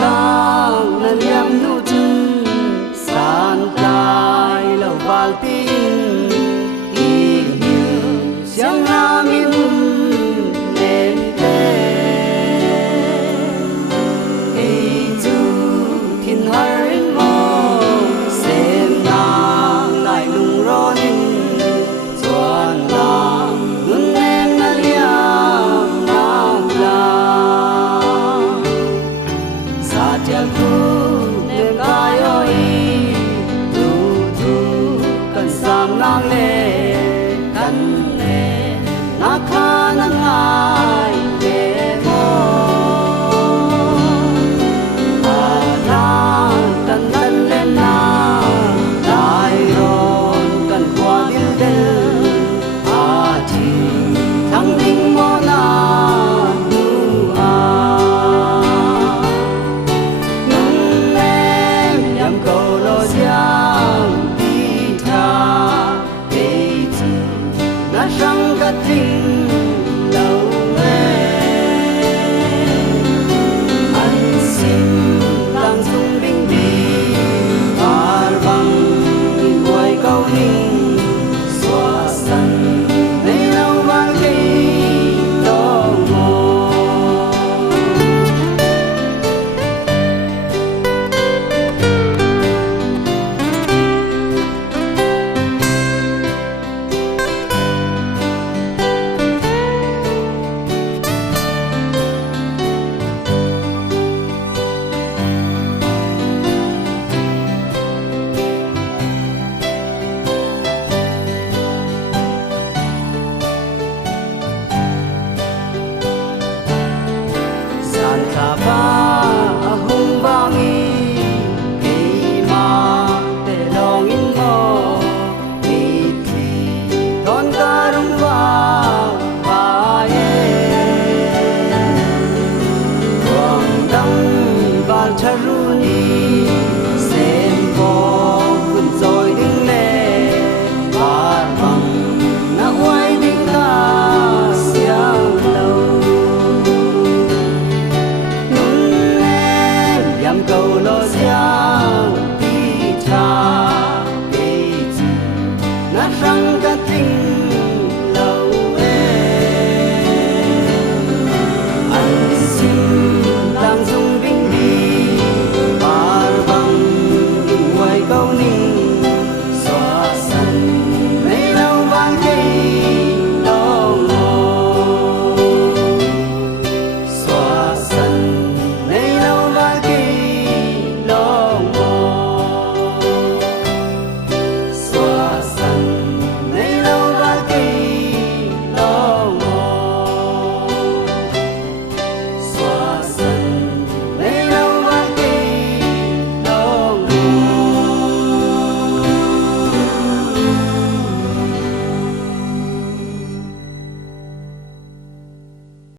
Kang na liam nu chun san tai lo wal tin i hiu siang nam in lên te ei chu thin har in mo sem nang lai lung ron in chuan lang nun nem na liam nam la Tiang ku nem kayo i tu tu kan sam nang le kan le nakha na ngai te mo alang kan dan le na dai ron kan kwa dil del a chi thang ding mo na Răng cất thinh lâu anh xin lang dung binh đi và bằng nhìn quay câu hình xóa sân lấy lâu vang cây đỏ mồ Sapa hung bangi kei ma te long in mo mi thi thon karung wa ba ye quang dang bal charuni sen po kun zoi ding le bar bang na wai ding ka siang lâu cầu lo giang đi cha cây chi na răng cất thinh